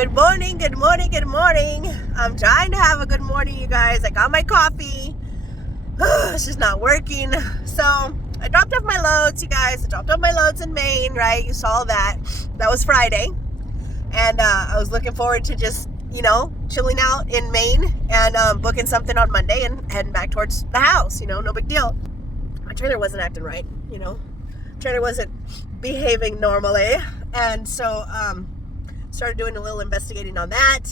Good morning, good morning, good morning. I'm trying to have a good morning, you guys. I got my coffee. It's just not working. So I dropped off my loads, you guys. I dropped off my loads in Maine, right? You saw that. That was Friday. And I was looking forward to just, chilling out in Maine and booking something on Monday and heading back towards the house. No big deal. My trailer wasn't acting right, Trailer wasn't behaving normally. And so started doing a little investigating on that.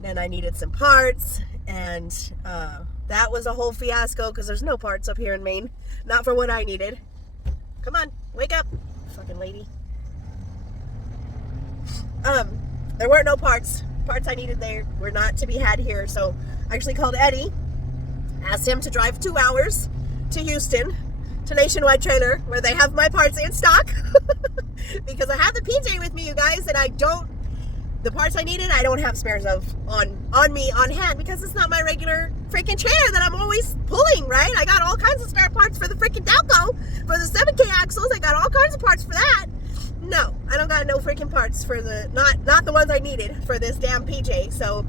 Then I needed some parts, and that was a whole fiasco because there's no parts up here in Maine. Not for what I needed. Come on, wake up, fucking lady. There weren't no parts. Parts I needed there were not to be had here. So I actually called Eddie, asked him to drive 2 hours to Houston, to Nationwide Trailer, where they have my parts in stock. Because I have the PJ with me, you guys, and the parts I needed, I don't have spares of on me, on hand, because it's not my regular freaking trailer that I'm always pulling, right? I got all kinds of spare parts for the freaking Delco, for the 7K axles. I got all kinds of parts for that. No, I don't got no freaking parts for not the ones I needed for this damn PJ. So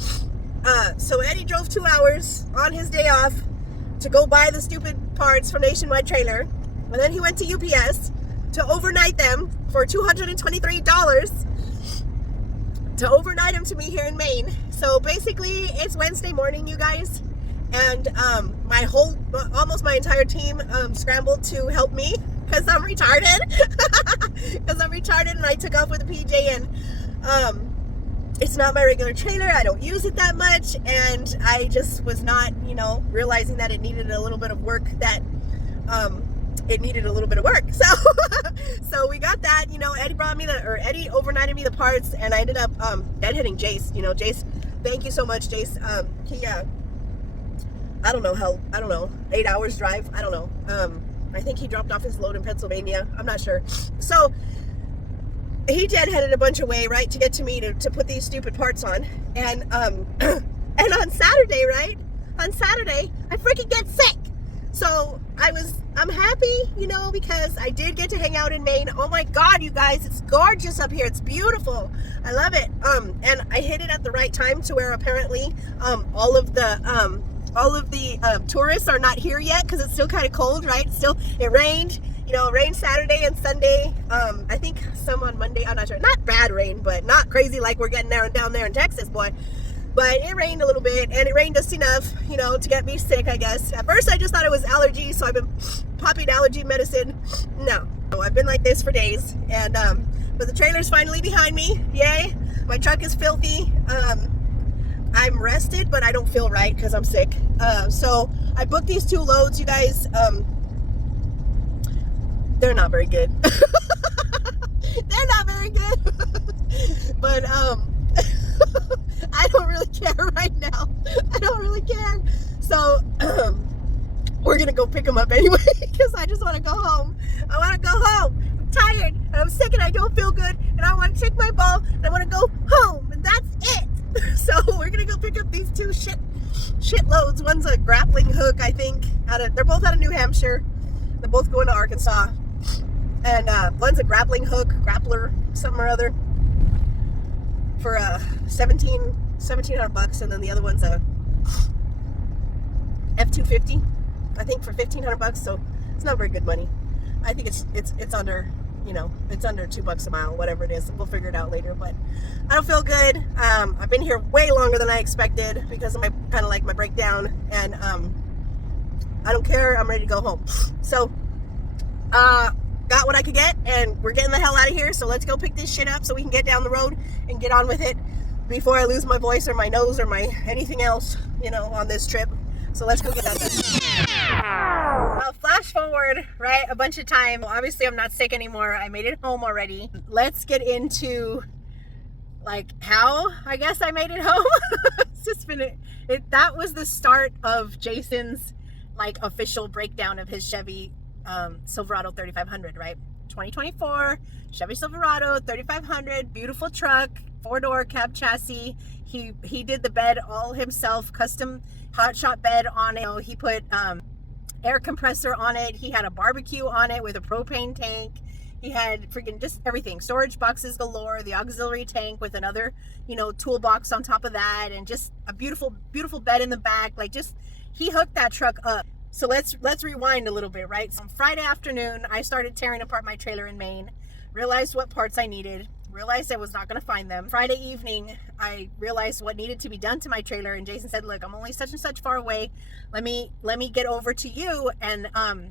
Eddie drove 2 hours on his day off to go buy the stupid parts from Nationwide Trailer, and then he went to UPS to overnight them for $223 to overnight them to me here in Maine. So basically it's Wednesday morning, you guys, and almost my entire team scrambled to help me because I'm retarded. And I took off with a PJ, and it's not my regular trailer. I don't use it that much, and I just was not, realizing that it needed a little bit of work. So we got that. Eddie overnighted me the parts, and I ended up deadheading Jace. Jace, thank you so much, Jace. He I don't know, 8 hours drive, I don't know. I think he dropped off his load in Pennsylvania, I'm not sure. So he deadheaded a bunch of way, right, to get to me to put these stupid parts on. And and on Saturday, I freaking get sick. So I'm happy, because I did get to hang out in Maine. Oh my God, you guys, it's gorgeous up here. It's beautiful. I love it. And I hit it at the right time to where apparently all of the tourists are not here yet because it's still kind of cold, right? It rained. It rained Saturday and Sunday. I think some on Monday. I'm not sure. Not bad rain, but not crazy like we're getting down there in Texas, boy. But it rained a little bit, and it rained just enough, to get me sick, I guess. At first, I just thought it was allergies, so I've been popping allergy medicine. No, I've been like this for days. And but the trailer's finally behind me. Yay! My truck is filthy. I'm rested, but I don't feel right because I'm sick. So I booked these 2 loads, you guys. They're not very good. They're not very good. But I don't really care right now. I don't really care. So we're gonna go pick them up anyway because I just want to go home. I want to go home. I'm tired and I'm sick and I don't feel good and I want to take my ball and I want to go home, and that's it. So we're gonna go pick up these 2 shit loads. One's a grappling hook, I think. They're both out of New Hampshire. They're both going to Arkansas. And one's a grappling hook, grappler, something or other, for $1,700, and then the other one's a F250, I think, for $1,500. So it's not very good money. I think it's under, it's under $2 a mile, whatever it is. We'll figure it out later. But I don't feel good. I've been here way longer than I expected because of my breakdown, and I don't care. I'm ready to go home. So got what I could get, and we're getting the hell out of here. So let's go pick this shit up so we can get down the road and get on with it before I lose my voice or my nose or my anything else, on this trip. So let's go get that done. Flash forward, right, a bunch of time. Well, obviously, I'm not sick anymore. I made it home already. Let's get into how I guess I made it home. It's just been that was the start of Jason's official breakdown of his Chevy Silverado 3500, right? 2024 Chevy Silverado 3500, beautiful truck, 4-door cab chassis. He did the bed all himself, custom hot shot bed on it. He put air compressor on it. He had a barbecue on it with a propane tank. He had freaking just everything. Storage boxes galore, the auxiliary tank with another, toolbox on top of that, and just a beautiful, beautiful bed in the back. Like, just, he hooked that truck up. So let's rewind a little bit, right? So on Friday afternoon, I started tearing apart my trailer in Maine, realized what parts I needed, realized I was not going to find them. Friday evening, I realized what needed to be done to my trailer, and Jason said, look, I'm only such and such far away. Let me get over to you, and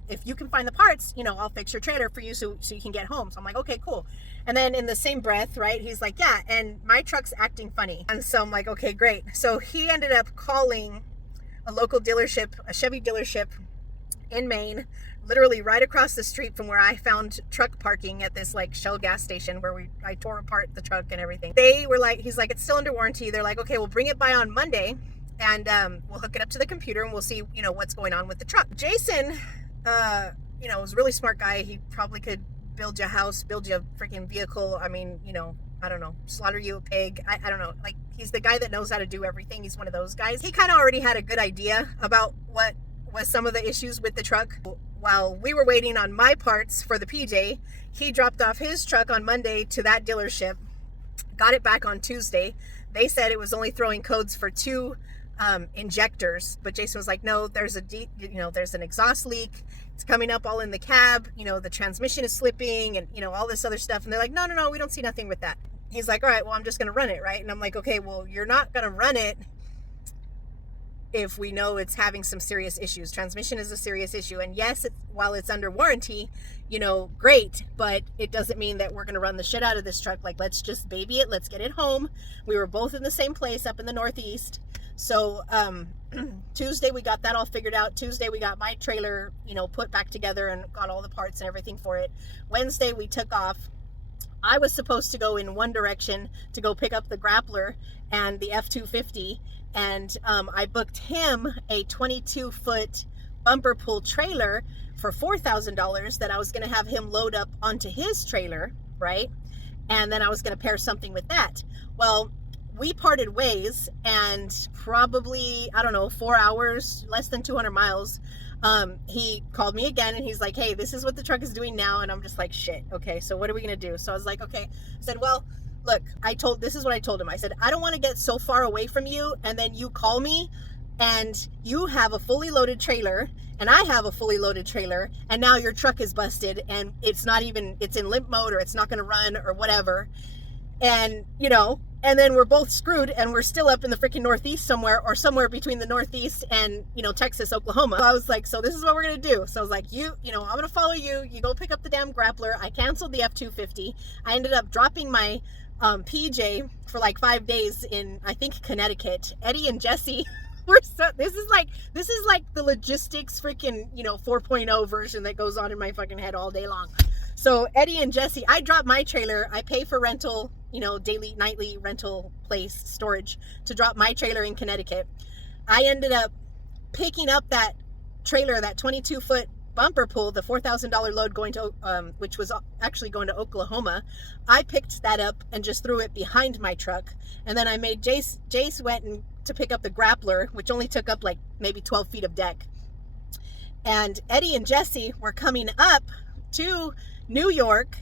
if you can find the parts, I'll fix your trailer for you so you can get home. So I'm like, okay, cool. And then in the same breath, right, he's like, yeah, and my truck's acting funny. And so I'm like, okay, great. So he ended up calling a local dealership, a Chevy dealership in Maine, literally right across the street from where I found truck parking at this like Shell gas station where I tore apart the truck and everything. They were like, he's like, it's still under warranty. They're like, okay, we'll bring it by on Monday, and we'll hook it up to the computer, and we'll see, what's going on with the truck. Jason, was a really smart guy. He probably could build you a house, build you a freaking vehicle. I mean, I don't know, slaughter you a pig. I don't know. Like, he's the guy that knows how to do everything. He's one of those guys. He kind of already had a good idea about what was some of the issues with the truck. While we were waiting on my parts for the PJ, he dropped off his truck on Monday to that dealership, got it back on Tuesday. They said it was only throwing codes for 2 injectors, but Jason was like, no, there's there's an exhaust leak. It's coming up all in the cab. The transmission is slipping, and all this other stuff. And they're like, no, we don't see nothing with that. He's like, all right, well, I'm just going to run it, right? And I'm like, okay, well, you're not going to run it if we know it's having some serious issues. Transmission is a serious issue. And yes, while it's under warranty, great, but it doesn't mean that we're going to run the shit out of this truck. Like, let's just baby it. Let's get it home. We were both in the same place up in the Northeast. So Tuesday, we got that all figured out. Tuesday, we got my trailer, put back together and got all the parts and everything for it. Wednesday, we took off. I was supposed to go in one direction to go pick up the grappler and the F-250. And I booked him a 22-foot bumper pull trailer for $4,000 that I was going to have him load up onto his trailer, right? And then I was going to pair something with that. Well, we parted ways, and probably, 4 hours, less than 200 miles, he called me again, and he's like, hey, this is what the truck is doing now. And I'm just like, shit, okay, so what are we going to do? So I was like, okay. I said, well, look, this is what I told him. I said, I don't want to get so far away from you, and then you call me, and you have a fully loaded trailer, and I have a fully loaded trailer, and now your truck is busted, and it's in limp mode, or it's not going to run, or whatever. And, and then we're both screwed, and we're still up in the freaking Northeast somewhere, or somewhere between the Northeast and, Texas, Oklahoma. So I was like, so this is what we're going to do. So I was like, I'm going to follow you. You go pick up the damn grappler. I canceled the F-250. I ended up dropping my PJ for like 5 days in, I think, Connecticut. Eddie and Jesse this is like the logistics freaking, 4.0 version that goes on in my fucking head all day long. So Eddie and Jesse, I drop my trailer. I pay for rental, daily, nightly rental place storage to drop my trailer in Connecticut. I ended up picking up that trailer, that 22-foot bumper pull, the $4,000 load going to, which was actually going to Oklahoma. I picked that up and just threw it behind my truck. And then I made Jace went to pick up the grappler, which only took up like maybe 12 feet of deck. And Eddie and Jesse were coming up to New York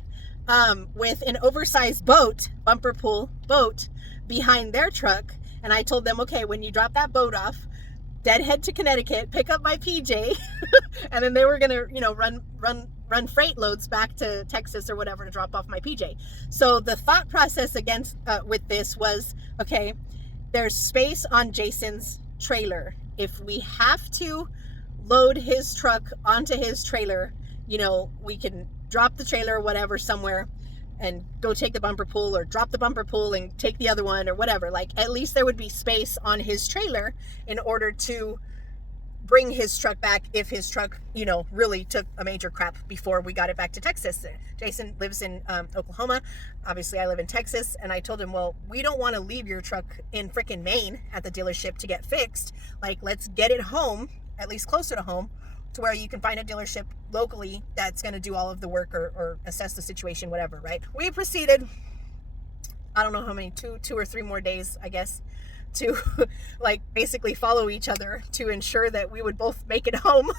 with an oversized bumper pull boat behind their truck. And I told them, okay, when you drop that boat off, deadhead to Connecticut, pick up my PJ, and then they were gonna, run freight loads back to Texas or whatever to drop off my PJ. So the thought process with this was, okay, there's space on Jason's trailer. If we have to load his truck onto his trailer, we can drop the trailer or whatever somewhere and go take the bumper pull, or drop the bumper pull and take the other one or whatever. Like, at least there would be space on his trailer in order to bring his truck back if his truck, really took a major crap before we got it back to Texas. Jason lives in Oklahoma. Obviously, I live in Texas. And I told him, well, we don't want to leave your truck in frickin' Maine at the dealership to get fixed. Like, let's get it home, at least closer to home, to where you can find a dealership locally that's going to do all of the work or assess the situation, whatever, right? We proceeded, I don't know how many, two or three more days, I guess, to like basically follow each other to ensure that we would both make it home.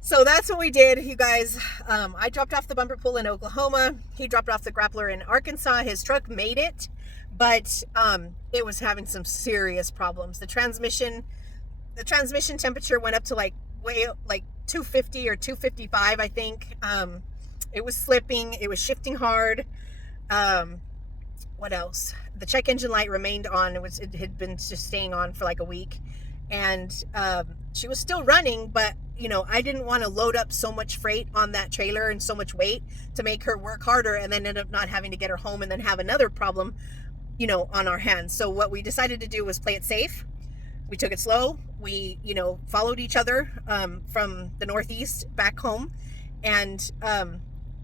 So that's what we did, you guys. I dropped off the bumper pull in Oklahoma. He dropped off the grappler in Arkansas. His truck made it, but it was having some serious problems. The transmission temperature went up to like 250 or 255, I think. It was slipping. It was shifting hard. What else? The check engine light remained on. It had been just staying on for like a week, and she was still running, but I didn't want to load up so much freight on that trailer and so much weight to make her work harder and then end up not having to get her home and then have another problem, on our hands. So what we decided to do was play it safe. We took it slow. We, followed each other from the Northeast back home, and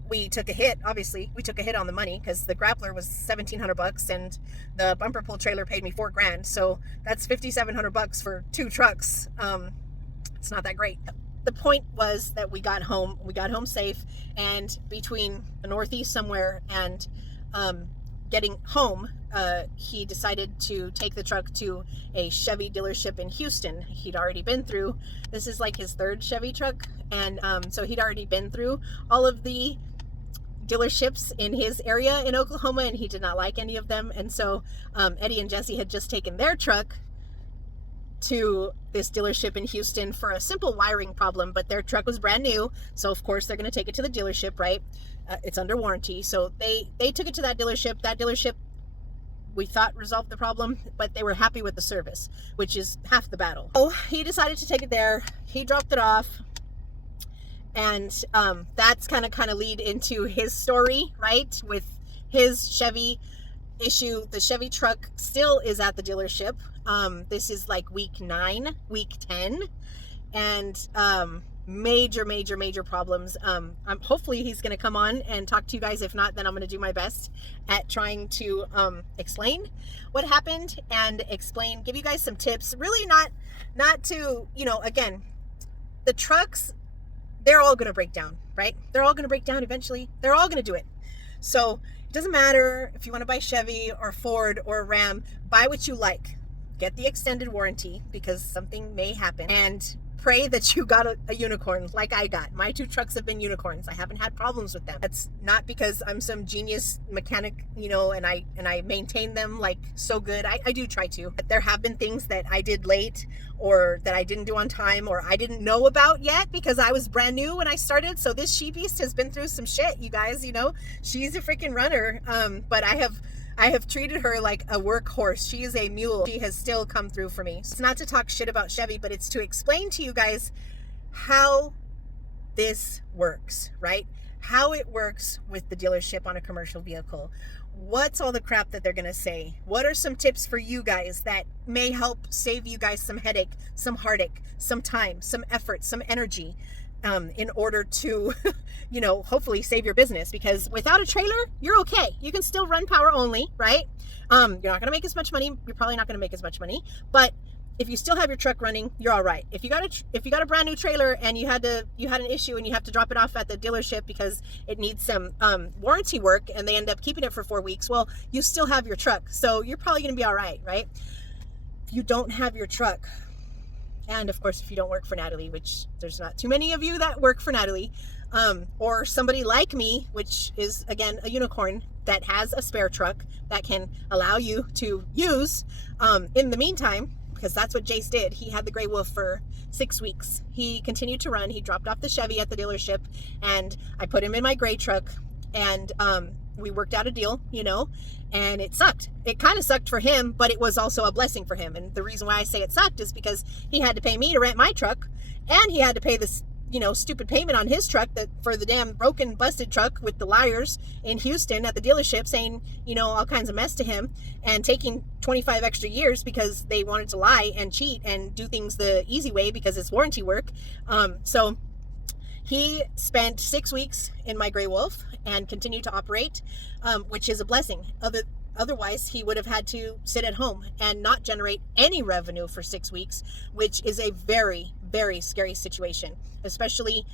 we took a hit. Obviously, we took a hit on the money because the grappler was $1,700 and the bumper pull trailer paid me $4,000. So that's $5,700 for 2 trucks. It's not that great. The point was that we got home safe, and between the Northeast somewhere and getting home, he decided to take the truck to a Chevy dealership in Houston. He'd already been through, this is like his 3rd Chevy truck, and so he'd already been through all of the dealerships in his area in Oklahoma, and he did not like any of them. And so Eddie and Jesse had just taken their truck to this dealership in Houston for a simple wiring problem, but their truck was brand new, so of course they're going to take it to the dealership, right? It's under warranty, so they took it to that dealership. That dealership, we thought, resolved the problem, but they were happy with the service, which is half the battle. So he decided to take it there. He dropped it off, and that's kind of lead into his story, right? With his Chevy issue. The Chevy truck still is at the dealership. This is like week 9, week 10, and major problems. Hopefully he's going to come on and talk to you guys. If not, then I'm going to do my best at trying to explain what happened and give you guys some tips. Really not to, again, the trucks, they're all going to break down, right? They're all going to break down eventually. They're all going to do it. So it doesn't matter if you want to buy Chevy or Ford or Ram, buy what you like. Get the extended warranty because something may happen, and pray that you got a unicorn like I got. My 2 trucks have been unicorns. I haven't had problems with them. That's not because I'm some genius mechanic, and I maintain them like so good. I do try to, but there have been things that I did late or that I didn't do on time or I didn't know about yet because I was brand new when I started. So this she beast has been through some shit, you guys. She's a freaking runner. But I have treated her like a workhorse. She is a mule. She has still come through for me. It's not to talk shit about Chevy, but it's to explain to you guys how this works, right? How it works with the dealership on a commercial vehicle. What's all the crap that they're going to say? What are some tips for you guys that may help save you guys some headache, some heartache, some time, some effort, some energy? In order to, hopefully save your business, because without a trailer, you're okay. You can still run power only, right? You're not going to make as much money. You're probably not going to make as much money, but if you still have your truck running, you're all right. If you got a brand new trailer and you had an issue and you have to drop it off at the dealership because it needs some warranty work and they end up keeping it for 4 weeks, well, you still have your truck, so you're probably going to be all right, right? If you don't have your truck, and of course, if you don't work for Natalie, which there's not too many of you that work for Natalie, or somebody like me, which is, again, a unicorn that has a spare truck that can allow you to use in the meantime, because that's what Jace did. He had the Gray Wolf for 6 weeks. He continued to run. He dropped off the Chevy at the dealership, and I put him in my gray truck, and we worked out a deal, and it sucked. It kind of sucked for him, but it was also a blessing for him. And the reason why I say it sucked is because he had to pay me to rent my truck, and he had to pay this, stupid payment on his truck for the damn broken, busted truck with the liars in Houston at the dealership saying, all kinds of mess to him and taking 25 extra years because they wanted to lie and cheat and do things the easy way because it's warranty work. So he spent 6 weeks in my Gray Wolf and continued to operate, which is a blessing. Otherwise, he would have had to sit at home and not generate any revenue for 6 weeks, which is a very, very scary situation, especially,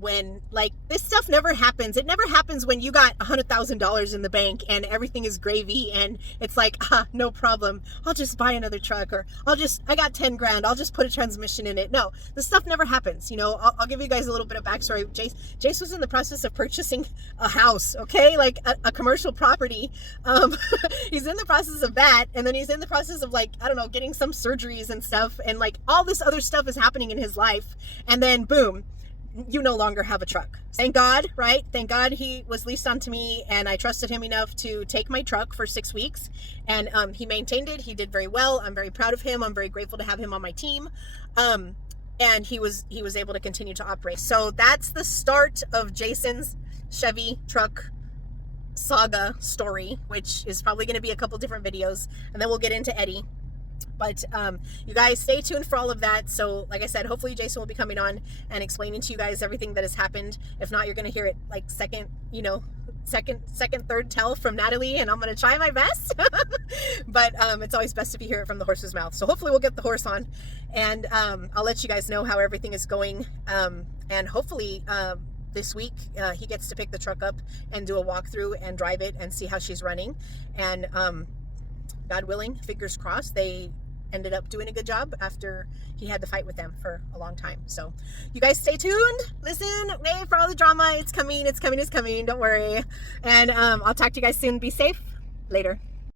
when, like, this stuff never happens. It never happens when you got $100,000 in the bank and everything is gravy and it's like, no problem, I'll just buy another truck, or I got 10 grand, I'll just put a transmission in it. No, this stuff never happens. You know, I'll give you guys a little bit of backstory. Jace was in the process of purchasing a house, okay, like a commercial property. He's in the process of that, and then he's in the process of, like, I don't know, getting some surgeries and stuff, and like all this other stuff is happening in his life, and then boom, you no longer have a truck. Thank God, right? Thank God he was leased onto me, and I trusted him enough to take my truck for 6 weeks, and he maintained it. He did very well. I'm very proud of him. I'm very grateful to have him on my team. And he was able to continue to operate. So that's the start of Jason's Chevy truck saga story, which is probably going to be a couple different videos, and then we'll get into Eddie. But you guys stay tuned for all of that. So like I said, hopefully Jason will be coming on and explaining to you guys everything that has happened. If not, you're going to hear it like second, third tell from Natalie, and I'm going to try my best. But it's always best if you hear it from the horse's mouth. So hopefully we'll get the horse on, and I'll let you guys know how everything is going. And hopefully this week he gets to pick the truck up and do a walkthrough and drive it and see how she's running. And God willing, fingers crossed, they ended up doing a good job after he had to fight with them for a long time. So you guys stay tuned, listen, wait for all the drama. It's coming, don't worry. And I'll talk to you guys soon. Be safe. Later.